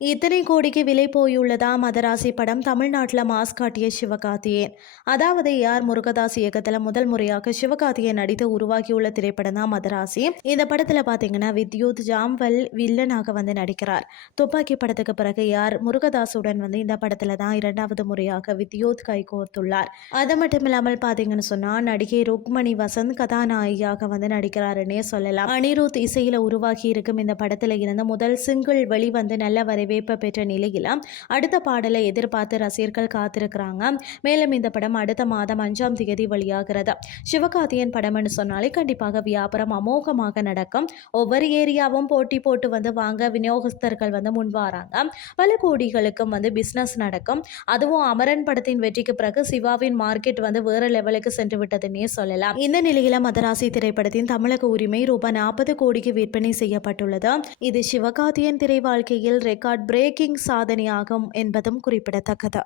இத்தனை கோடிக்கு விலை போயுள்ளதா மதராசி படம். தமிழ்நாட்டில் மாஸ் காட்டிய சிவகார்த்திகேயன். அதாவது முருகதாஸ் இயக்கத்தில் முதல் முறையாக சிவகார்த்திகேயன் நடித்து உருவாகியுள்ள திரைப்படம் தான் மதராசி. இந்த படத்தில் பார்த்தீங்கன்னா வித்யுத் ஜாம்வல் வில்லனாக நடிக்கிறார். துப்பாக்கி படத்துக்கு பிறகு முருகதாசுடன் இந்த படத்தில் தான் இரண்டாவது முறையாக வித்யுத் கைகோர்த்துள்ளார். அது மட்டும் இல்லாமல் பார்த்தீங்கன்னு சொன்னால் நடிகை ருக்மணி வசந்த் கதாநாயகியாக நடிக்கிறாருன்னே சொல்லலாம். அனிருத் இசையில் உருவாகி இருக்கும் இந்த படத்தில் இருந்து முதல் சிங்கிள் வெளிவந்து நல்ல வரவேற்பு பெற்ற நிலையில் அடுத்த பாடலை எதிர்பார்த்து ரசிகர்கள் காத்திருக்கிறாங்க. மேலும் இந்த படம் அடுத்த மாதம் 5ஆம் தேதி வெளியாகிறது. சிவகார்த்திகேயன் படம்னு சொன்னாலே கண்டிப்பாக வியாபாரம் அமோகமாக நடக்கும். ஒவ்வொரு ஏரியாவும் போட்டி போட்டு வாங்க விநியோகஸ்தர்கள் முன் வராங்க. பல கோடிகளுக்கும் பிசினஸ் நடக்கும். அதுவும் அமரன் படத்தின் வெற்றிக்கு பிறகு சிவாவின் மார்க்கெட் வேற லெவலுக்கு சென்று விட்டதுன்னே சொல்லலாம். இந்த நிலையில மதராசி திரைப்படத்தின் தமிழக உரிமை ரூபாய் 40 கோடிக்கு விற்பனை செய்யப்பட்டுள்ளது. இது சிவகார்த்திகேயன் திரை வாழ்க்கையில் ரெக்கார்ட் பிரேக்கிங் சாதனையாகும் என்பதும் குறிப்பிடத்தக்கது.